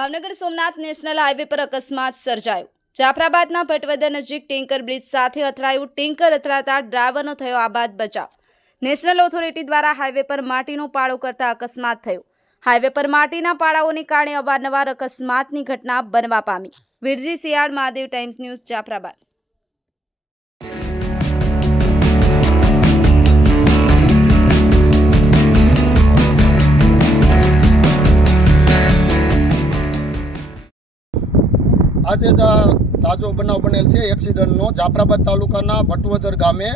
Bhavnagar Somnath national highway પર અકસ્માત સર્જાયો। જાફરાબાદના ભટવદર નજીક ટેન્કર બ્રિજ સાથે અથડાયું। ટેન્કર અથડાતા ડ્રાઈવરનો થયો આબાદ બચાવ। નેશનલ ઓથોરિટી દ્વારા હાઈવે પર માટીનો પાળો કરતા અકસ્માત થયો। હાઈવે પર માટીના પાળાઓને કારણે અવારનવાર અકસ્માતની ઘટના બનવા પામી। Virji Siyal, Mahadev times news, Jafrabad. आज ताजो बनाव बनेल है एक्सिडंटनो जाफराबाद तालुकाना भटवदर गामे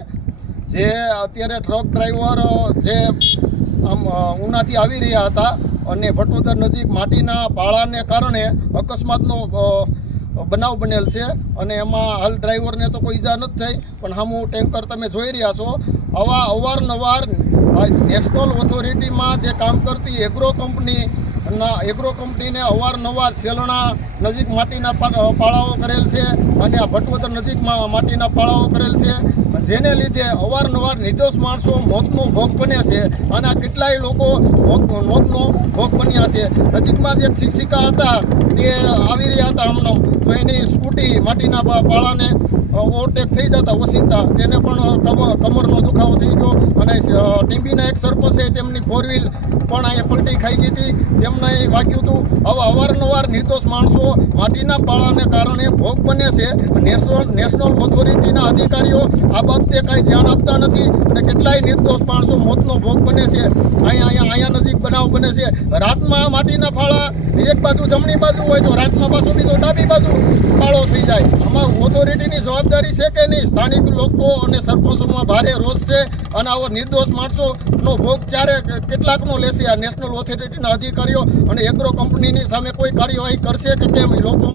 जे अत्यारे ट्रक ड्राइवर जे आम उनाथी आवी रह्या हता अने भटवदर नजीक माटीना पाळाने कारणे अकस्मातनो बनाव बनेल है अने एमां हाल ड्राइवरने तो कोई ईजा नथी थई पण हामू टेंकर तमे जोई रह्या छो। आवा अवारनवार नेशनल ऑथोरिटी में जे काम करती एग्रो कंपनी ने अवारनवार सेलणा नजीक माटीना पाळाओ करेल है अने आ भटवदर नजीक माटीना पाळाओ करेल है जेने लीधे अवारनवार निर्दोष माणसों मौतनो भोग बने छे अने आ केटलाय लोको मौतनो भोग बन्या छे। नजीकमां जे शिक्षिका हता ते आवी रह्या हता हमनो तो एनी स्कूटी माटीना पाळाने ओवरटेक थई जता ओसिंता तेने पण कमरनो दुखावो थई गयो अने टींबीना एक सरपंचे तेमनी 4 व्हील पण अहीं पलटी खाई गई थी तेमने वाग्युं हतुं। आवा अवारनवार निर्दोष माणसों माटीना पाळाने कारणे भोग बने छे। नेशनल ऑथोरिटीना अधिकारीओ आ बाबते कांई ध्यान आपता नथी अने केटलाय निर्दोष माणसों मौतनो भोग बने छे। अहीं नजीक बनाव बने छे। रातमां माटीना फाळा एक बाजू जमणी बाजू होय तो रातमां पाछो बीजो डाबी बाजू फाळो थई जाय। आमां ऑथोरिटीनी जवाबदारी छे के नहीं? स्थानिक लोको अने सरपंचोमां भारे रोष छे अने आवा निर्दोष माणसोनो भोग त्यारे केटलाकनो लेशे। आ नेशनल ऑथोरिटीना अधिकारीओ अने एग्रो कंपनीनी सामे कोई कार्यवाही करशे के केम? लोको